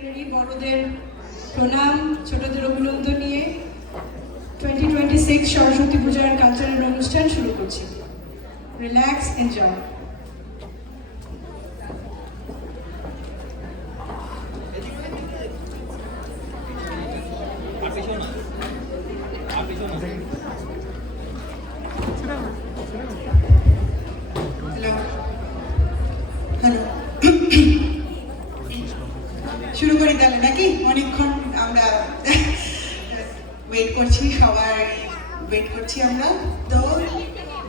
সেক্রেটারি বড়দের প্রণাম, ছোটদের অভিনন্দন নিয়ে 2026 সরস্বতী পূজার কালচারাল অনুষ্ঠান শুরু করছি। Relax, enjoy. হ্যালো, শুরু করি তাহলে নাকি? অনেকক্ষণ আমরা ওয়েট করছি, সবাই ওয়েট করছি আমরা, তো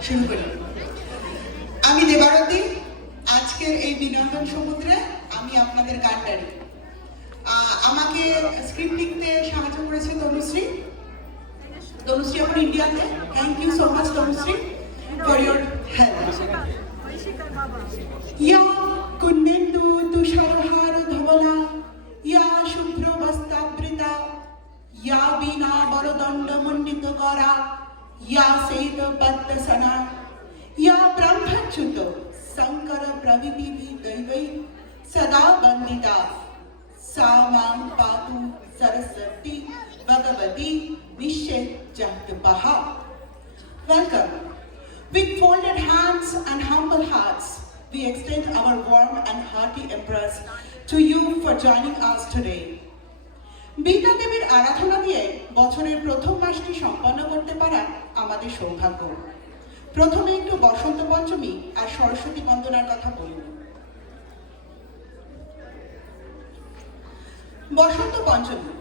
শুরু করি। আমি দেবারতী, আজকের এই বিনোদন সমুদ্রে আমি আপনাদের গানটারি। আমাকে স্ক্রিপ্ট লিখতে সাহায্য করেছে তনুশ্রী। তনুশ্রী এখন ইন্ডিয়াতে। Thank you so much Tanushree for your help. या कुन्देन्दु तुषारहार धवला, या शुभ्र वस्त्रावृता, या वीणा वरदण्ड मण्डित करा, या सेत पद्मसना, या ब्रह्मच्युत शंकर प्रविभि दैवै सदा वन्दिता, सा मां पातु सरस्वती भगवती निश्चयजगद्भाः। Welcome. With folded hands and humble hearts, we extend our warm and hearty embrace to you for joining us today. বিদ্যা দেবীর আরাধনা দিয়ে বছরের প্রথম মাসটি সম্পন্ন করতে পারা আমাদের সৌভাগ্য। প্রথমে একটু বসন্ত পঞ্চমী আর সরস্বতী বন্দনার কথা বলুন। বসন্ত পঞ্চমী,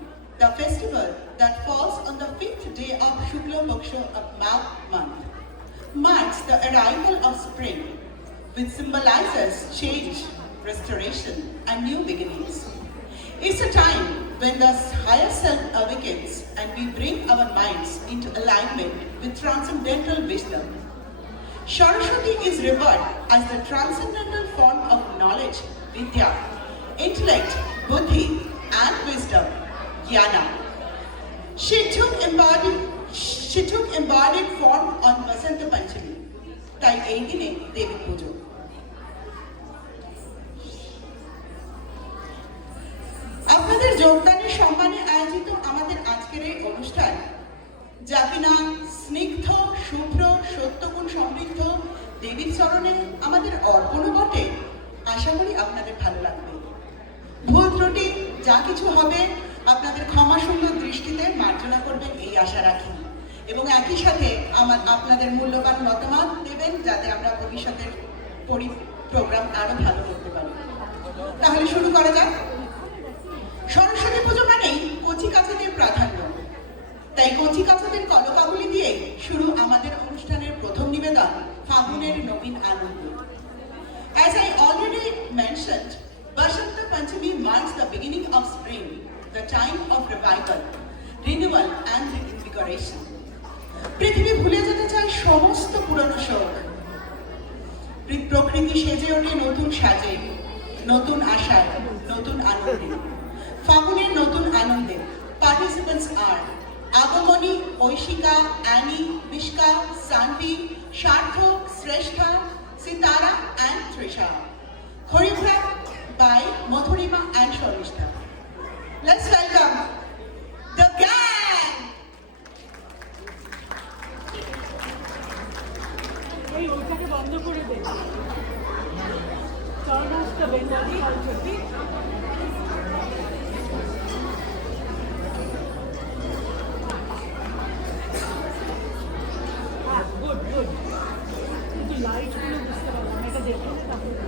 the festival that falls on the 5th day of Shukla Paksha of Magh month, marks the arrival of spring, which symbolizes change, restoration, and new beginnings. It's a time when the higher self awakens and we bring our minds into alignment with transcendental wisdom. Saraswati is revered as the transcendental form of knowledge, vidya, intellect, buddhi, and wisdom, jnana. She took embodied form on Basanta Panchami, তাই এই দিনে দেবী পুজো। আপনাদের যোগদানের সম্মানে আয়োজিত আমাদের আজকের এই অনুষ্ঠান, যা কিনা স্নিগ্ধ, শুভ্র, সত্যগুণ সমৃদ্ধ দেবীর চরণে আমাদের অর্পণ বটে, আশা করি আপনাদের ভালো লাগবে। ভুল ত্রুটি যা কিছু হবে আপনাদের ক্ষমা সুন্দর দৃষ্টিতে মার্জনা করবেন এই আশা রাখি, এবং একই সাথে আপনাদের মূল্যবান মতামত দেবেন যাতে আমরা ভবিষ্যতের প্রোগ্রাম আরো ভালো করতে পারি। তাহলে শুরু করা যাক। সরস্বতী পুজো মানেই কচি কাচাদের প্রাধান্য, তাই কচি কাচাদের কলকাগুলি দিয়ে শুরু আমাদের অনুষ্ঠানের প্রথম নিবেদন, ফাগুনের নবীন আনন্দ। As I already mentioned, Basanta Panchami marks the beginning of spring, the time of revival, renewal and reinvigoration. পৃথিবী ভুলে যেতে চায় সমস্ত পুরনো শোক। প্রকৃতি সেজে ওঠে নতুন সাজে, নতুন আশায়, নতুন আনন্দে। ফাগুনের নতুন আনন্দে পার্টিসিপেন্টস আর আগমনী, ঐশিকা, অ্যানি, বিষ্কা, সানভি, সার্থক, শ্রেষ্ঠা, Sitara and Trisha. Choreographed by Madhurima and Sharmishta. Let's welcome the gang! এই ওইটাকে বন্ধ করে দে। চরণাস্ত বেঙ্গলি আর জ্যোতি। গুড গুড, কিন্তু লাইটগুলো বুঝতে পারলাম, এটা দেখে তারপরে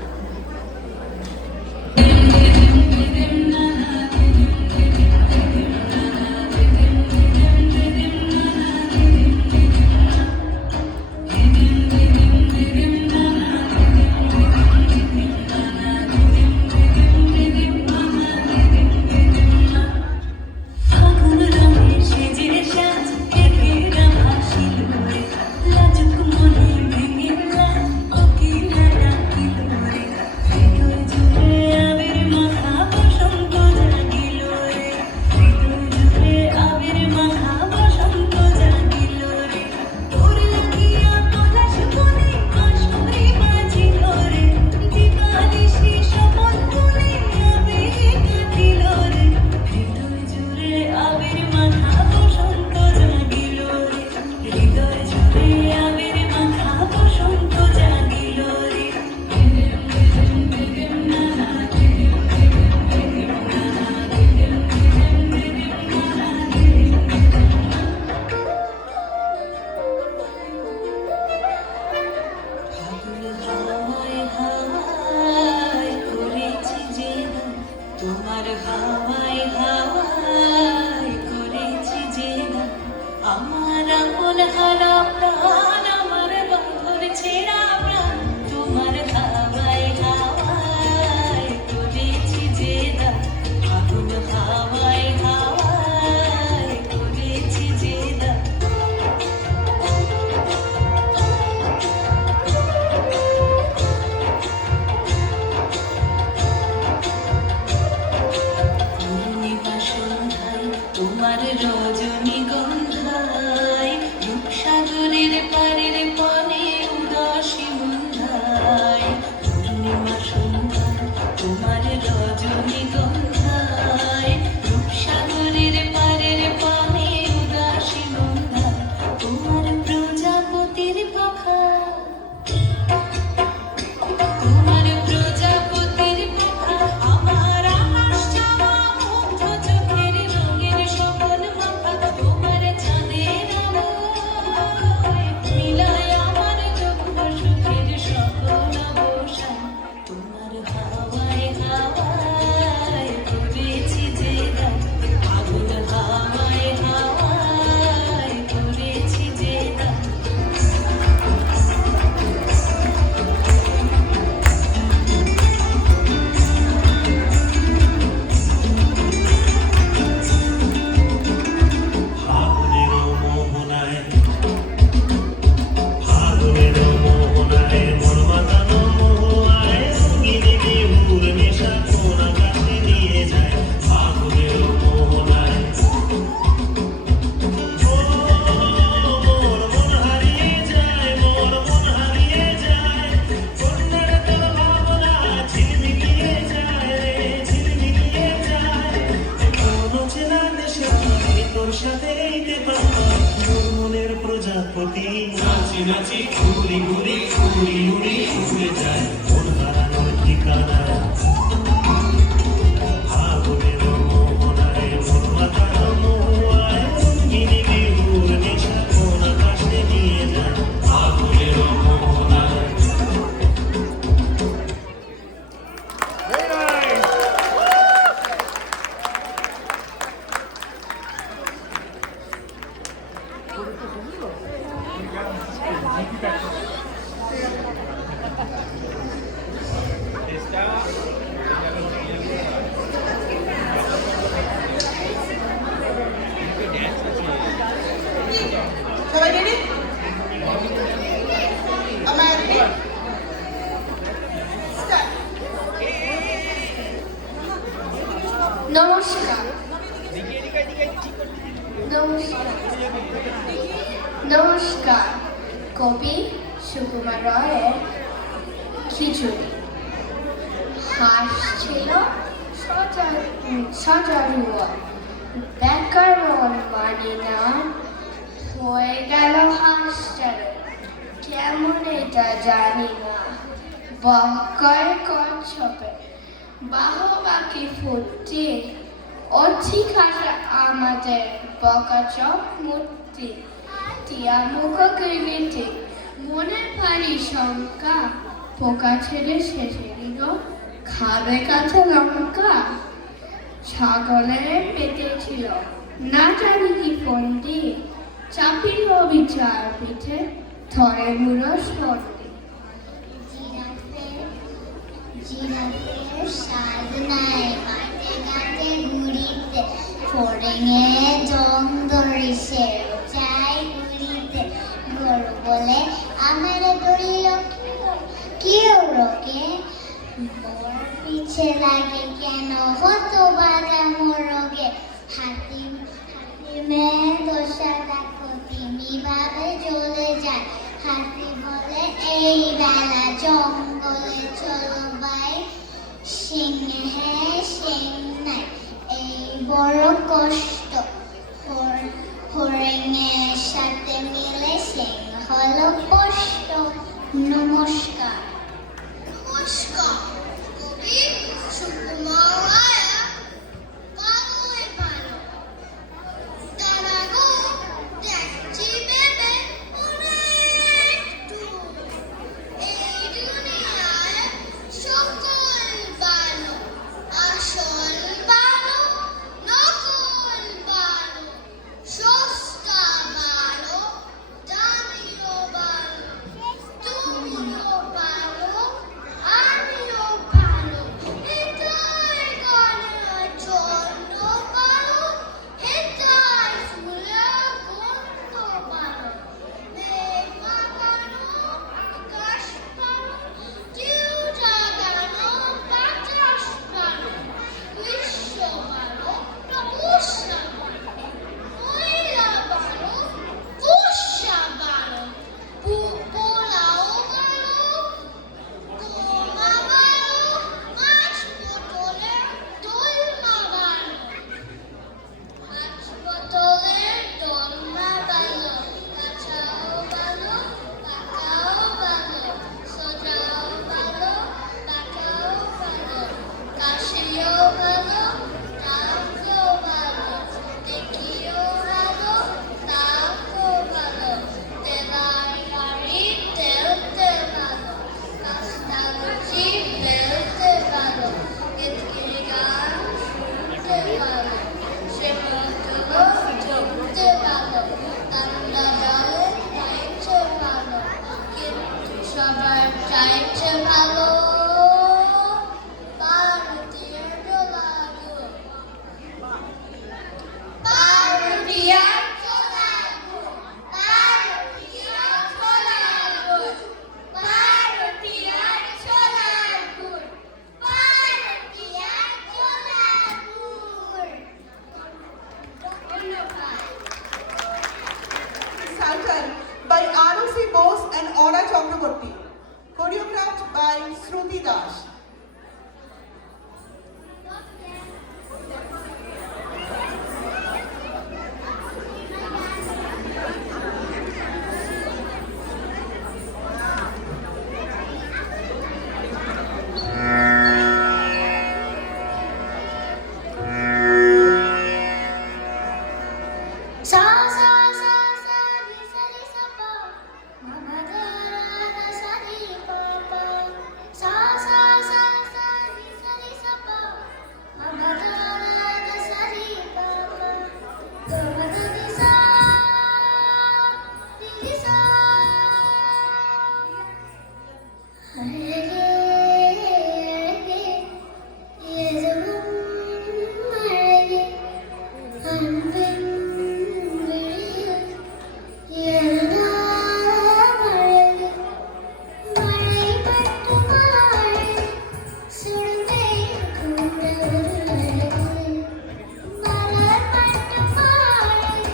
নাচি ঘুরি ঘুরি উড়ি উড়ি উড়ে যায় মন হারানোর ঠিকানায় ফাগুনের মোহনায় মন মাতানো মহুয়ায় রঙিনী বিহুর নেশা কোন আকাশে নিয়ে যায় ফাগুনের মোহনায় সবাই রেডি? আমরা রেডি? স্টার্ট। নমস্কার নমস্কার নমস্কার কবি সুকুমার রায়ের খিচুড়ি হাসছিল সজারুয়া বেকার মন মানি না হয়ে গেল হাসটারে কেমন এটা জানি না বক্কর কচ্ছপে বাহবাকি ফুটছে অধিক হাসা আমাদের বকাচক মূর্তি টিয়া মুখ গিরিতে মনের ভারী শঙ্কা পোকা ছেলে শেষে দিল খাবে কাছে লঙ্কা ছাগলের পেটে ছিল না জানি কি ফন্দি চাপিল বিচার পিঠে থরে মুড়ো সন্দি জিরাফের স্বাদ নাই মাঠে ঘাটে ঘুরিতে ফড়িংয়ে জং ধরিছে চাই ঘুরিতে গরু বলে আমার দড়িল কি রোগে মোর পিছে লাগে কেন হতো বাধা মোর রোগে হাতি মেয়ে দোষা দেখো তিনি ভাবে চলে যায় হাতি বলে এই বেলা জঙ্গলে চলো ভাই সিংহে সিং নাই এই বড় কষ্ট হরিণের সাথে মিলে সিং হলো কষ্ট নমস্কার নমস্কার কবি সুকুমার রায় ভালোই ভালো দাঁড়াগো দেখছি ভেবে অনেক দূর এই দুনিয়ার সকল ভালো আসল ভালো নকল ভালো সস্তা ভালো দামিও ভালো তুমিও ভালো আমিও ভালো এটাই গানের জন্য ভালো এটাই ফুলের গন্ধ ভালো মেঘ মাখানো আকাশ ভালো ঢেউ জাগানো বাতাস ভালো গ্রীষ্ম ভালো উষ্ণ ভালো ময়লা ভালো তুষা ভালো পোলাও ভালো দোলমা ভালো মাছ পটলের দোলমা ভালো মাছ পটলের দোলমা ভালো কাঁচাও ভালো পাকাও ভালো সোজাও ভালো পাকাও ভালো কাশিও ভালো টাকেও ভালো দেখিও ভালো তাকেও ভালো তেলাই গাড়ি তেলতে ভালো কাস্তা লুচি বেলতে ভালো গীতগিরি গান শুনতে ভালো সে মন্ত্রগুলো জমতে ভালো ঠান্ডা জলে চাইছে ভালো কিন্তু সবার চাইছে ভালো ভারতীয় ডলারও ভারতীয় ডলারও ভারতীয় ডলারও ভারতীয় ডলারও ভারতীয় ডলারও ধন্যবাদ Salter by R.O.C. Bose and Aura Chakraborty. Choreographed by Shruti Das. அழகே அழகே எதுவும் அழகே அன்பின் விழியில் எல்லாம் அழகு மழை பட்டு மாறி சுடுந்தே கூட ஒரு அழகு மலர் பட்டு மாறி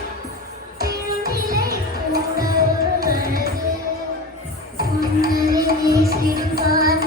திருநிலை கூட ஒரு அழகு உன்னருகே சிரிப்பார்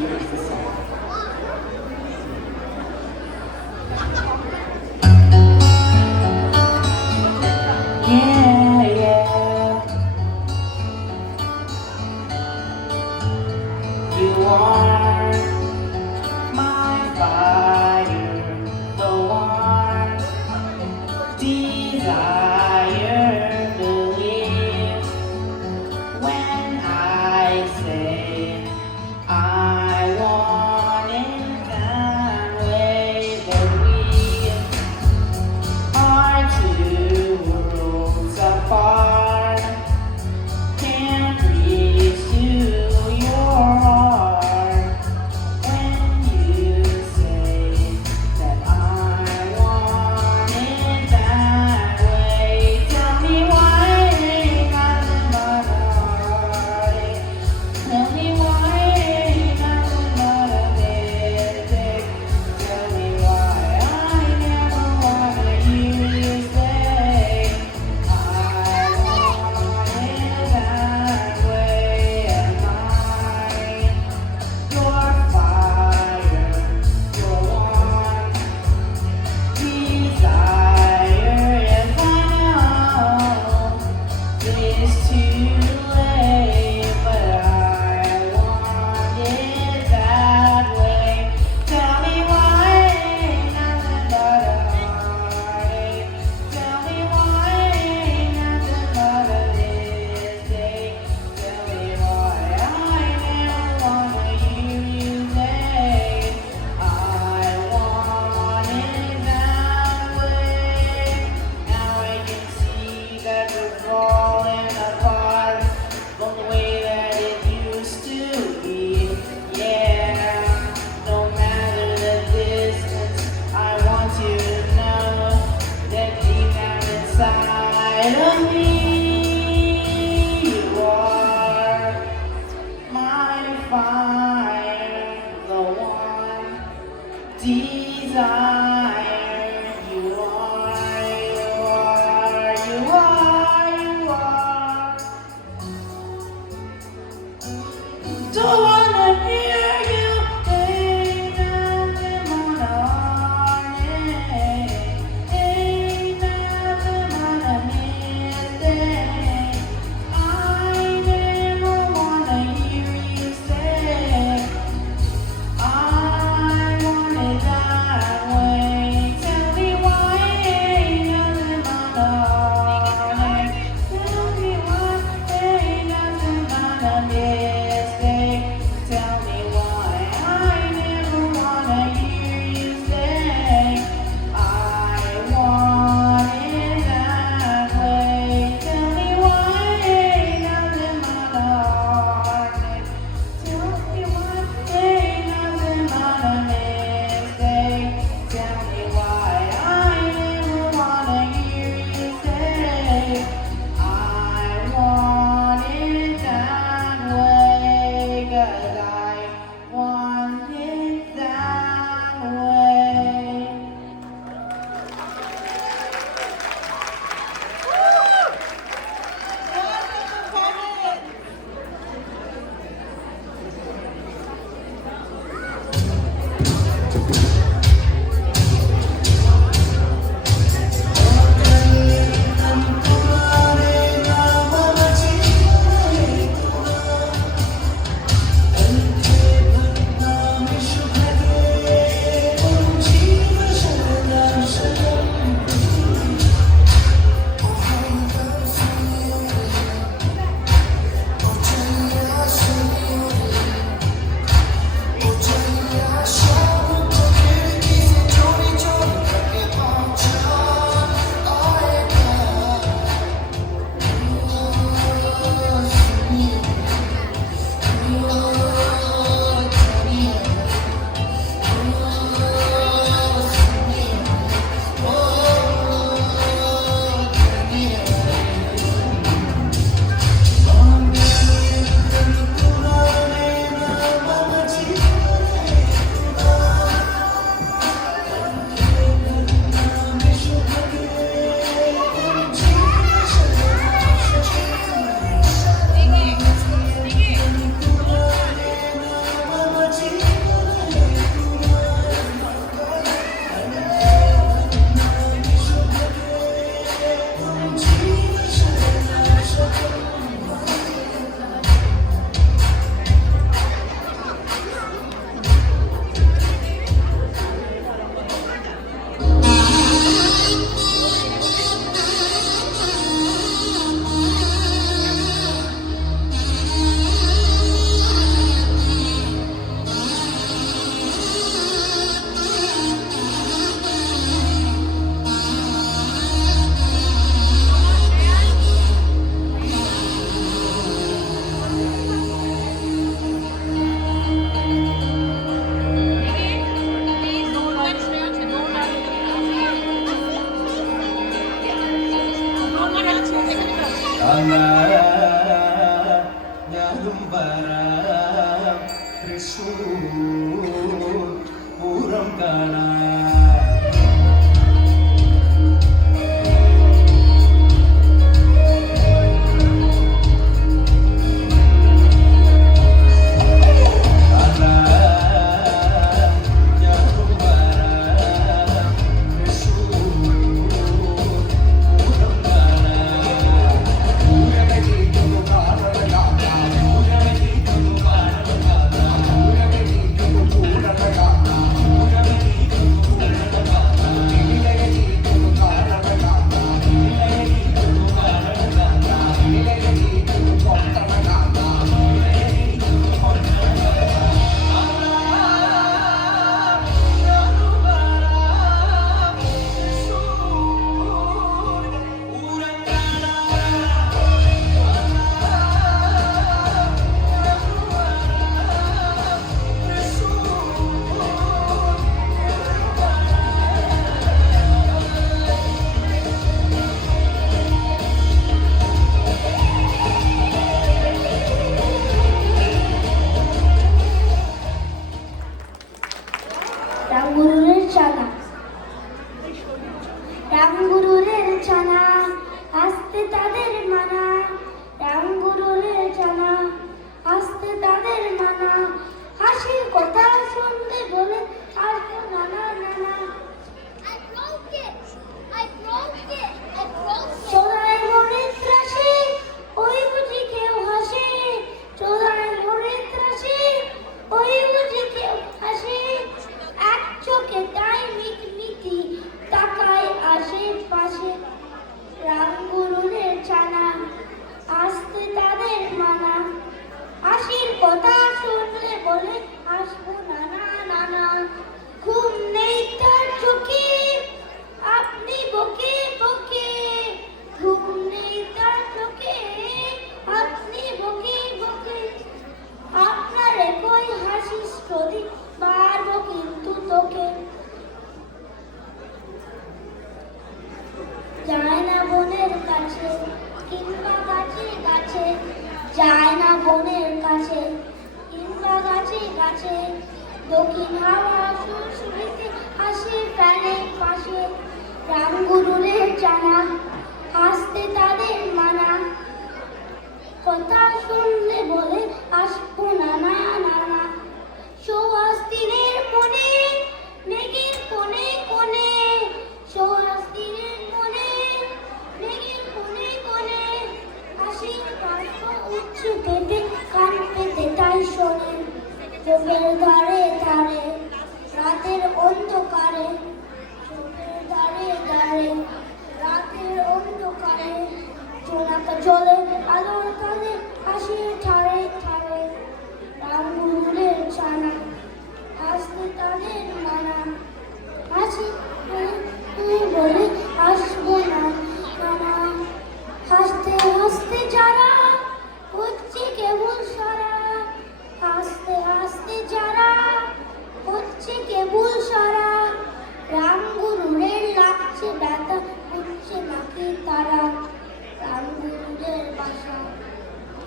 Here's the song. Yeah, yeah. You are my fire, the one desire. Believe when I say I want it that way, but we are two worlds apart. Can't reach to your heart when you say that I want it that way. Tell me why it ain't nothing but a heartache. Tell me why it ain't nothing but a mistake. Tell me why I never wanna hear you say I want it that way. Am I your fire, your one desire? If I know it's too late, but I want it that way. Tell me why ain't nothing but a heartache. Tell me why ain't nothing but a mistake. Tell me why I never wanna hear you say I want it that way. Now I can see that we're falling apart from the way that it used to be. Yeah, no matter the distance, I want you to know that deep down inside of me, you are my fire, the one desire. You are, you are, you are, you are. Don't wanna hear you ain't nothing but a heartache. Ain't nothing but a mistake. I never wanna hear you say I want it that way. Pooram കാണാൻ রামগুরুরের চানা রামগুরুরের চানা আসতে তাদের মানা রামগুরুরের চানা আসতে তাদের মানা হাসির কথা শুনতে বলে আসবো নানা নানা চোরায় মনে ত্রাসে ওই বুঝি কেউ হাসে চোরায় মনে ত্রাসে ওই বুঝি কেউ হাসে এক চোখে তাই মিটমিটি তাকায় আশেপাশে রামগুরুরের চানা আসতে তাদের মানা হাসির কথা শুনলে বলে আসবো নানা নানা ঘুম নেই তার চোখে আপনি বকে বকে ঘুম নেই তার চোখে আপনি বকে বকে আপনার একই হাসির প্রদীপ মারবো কিন্তু তোকে যায় না বনের কাছে কিংবা গাছে গাছে যায় না বনের কাছে কিংবা গাছে গাছে দক্ষিণ হাওয়া সুরসুরিতে হাসি প্রাণের পাশে রামগুরুরের জানা আসতে তাদের মানা কথা শুনলে বলে আসবো নানা নানা সৌহাস্তিনের মনে মেঘের কোণে কোণে সৌহাস্তিনের মনে মেঘের কোণে কোণে হাসির বাষ্প উচ্চ পেতে কান পেতে তাই শোনে চোখের ধারে ধারে রাতের অন্ধকারে চোখের ধারে ধারে রাতের অন্ধকারে জোনাকা জলে আলোর কানে হাসির ঠারে ঠারে রামগুরুরের চানা আসতে তাদের মানা হাসি বলে আসবো না নানা হাসতে হাসতে যারা হচ্ছে কেবল সারা হাসতে হাসতে যারা হচ্ছে কেবল সারা রামগুরুরের লাগছে ব্যথা হচ্ছে নাকি তারা রামগুরুরের বাসা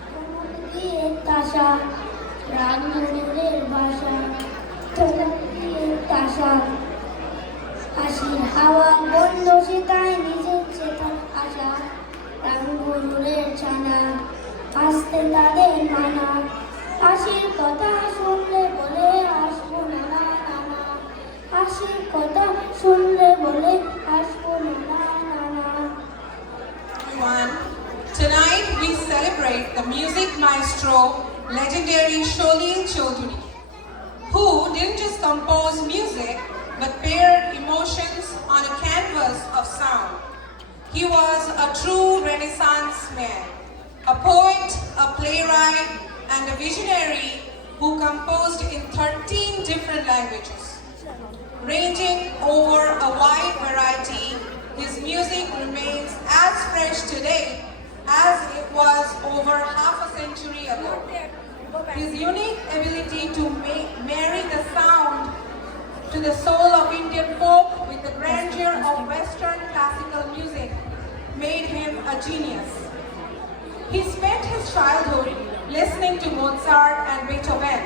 চমক দিয়ে তাসা রামগুরুরের বাসা চমক দিয়ে তাসা হাসির হাওয়া বন্ধ সে তাই নিজের চেতন আশা রামগুরুরের চানা আসতে তাদের মানা হাসির কথা শুনলে বলে আসবো নানা নানা হাসির কথা শুনলে বলে আসবো নানা নানা Everyone, tonight we celebrate the music maestro, legendary Sholil Chaudhuri, who didn't just compose music but paired emotions on a canvas of sound. He was a true Renaissance man, a poet, a playwright, and a visionary who composed in 13 different languages. Ranging over a wide variety, his music remains as fresh today as it was over half a century ago. His unique ability to marry the sound to the soul of Indian folk with the grandeur of Western classical music made him a genius. He spent his childhood listening to Mozart and Beethoven.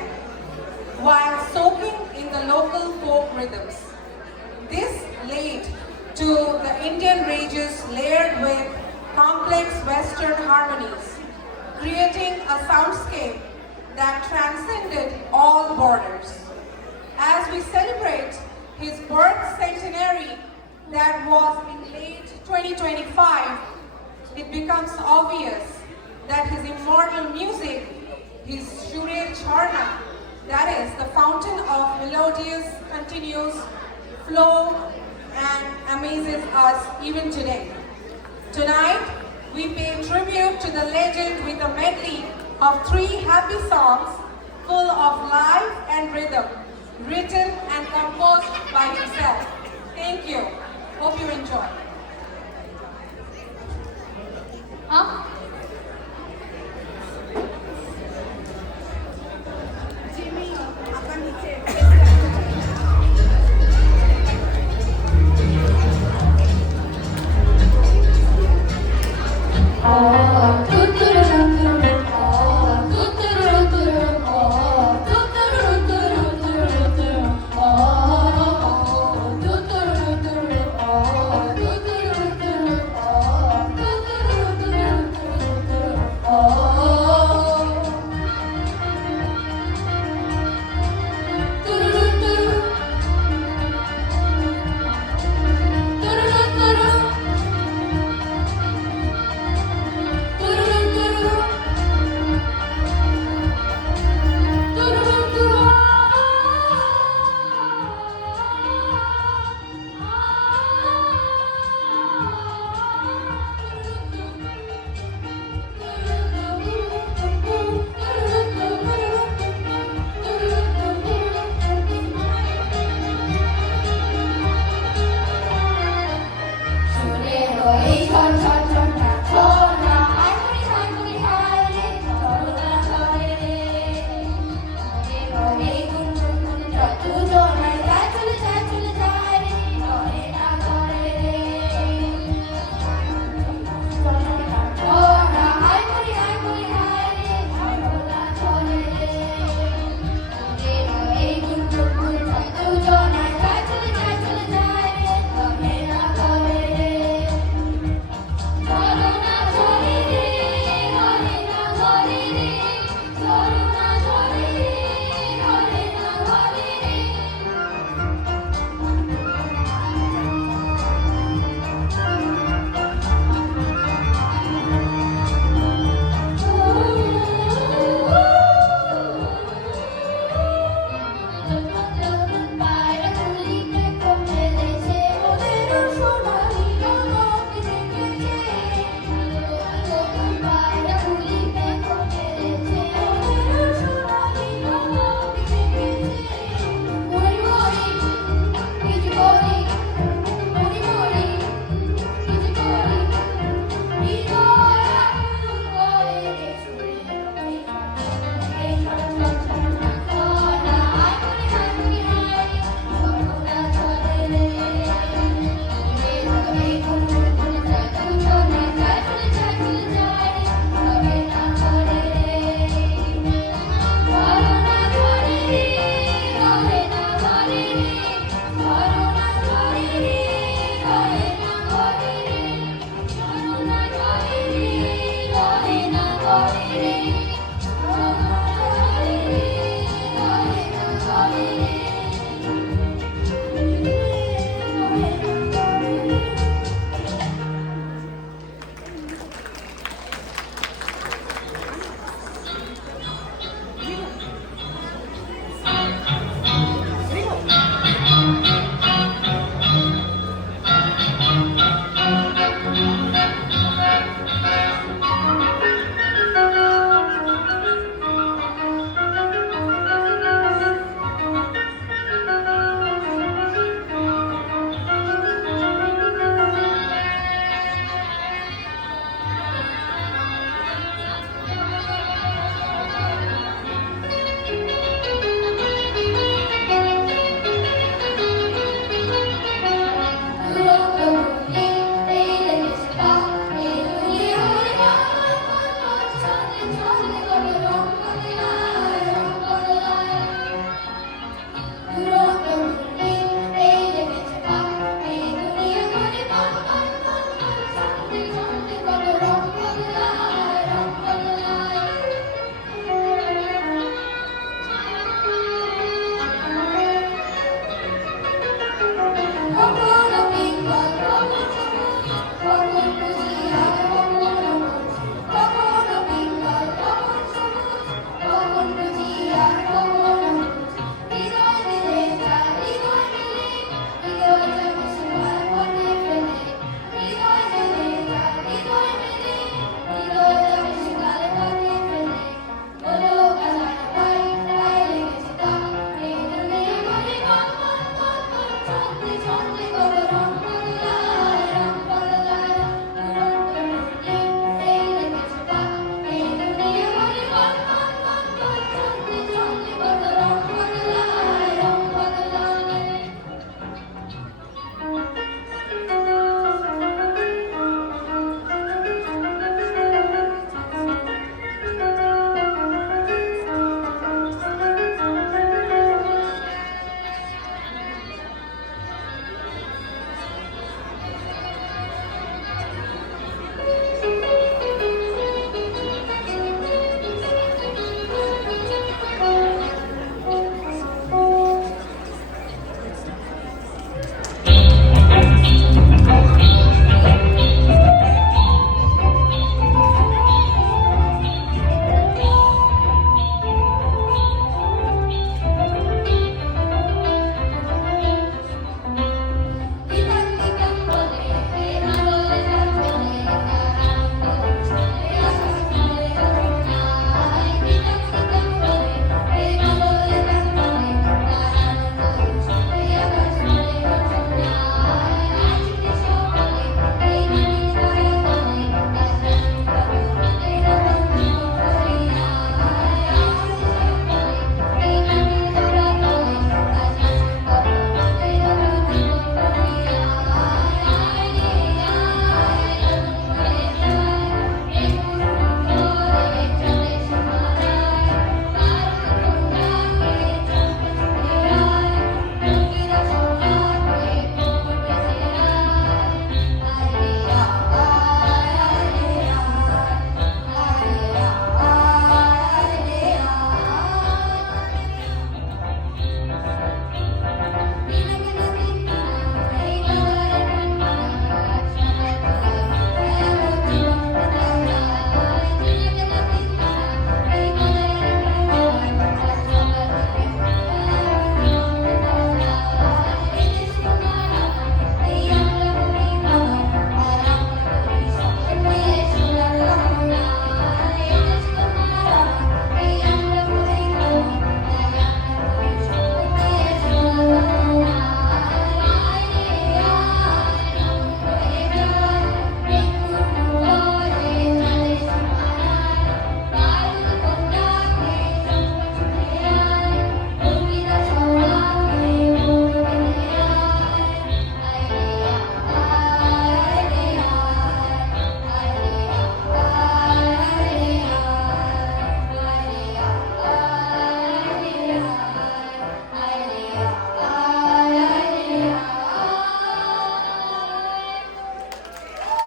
while soaking in the local folk rhythms. This laid to the Indian ranges layered with complex Western harmonies, creating a soundscape that transcended all borders. As we celebrate his birth centenary that was in late 2025, it becomes obvious that his immortal music, his Shure Charna, that is the fountain of melodious, continuous flow and amazes us even today. Tonight, we pay tribute to the legend with a medley of 3 happy songs full of life and rhythm, written and composed by himself. Thank you. Hope you enjoy. Huh?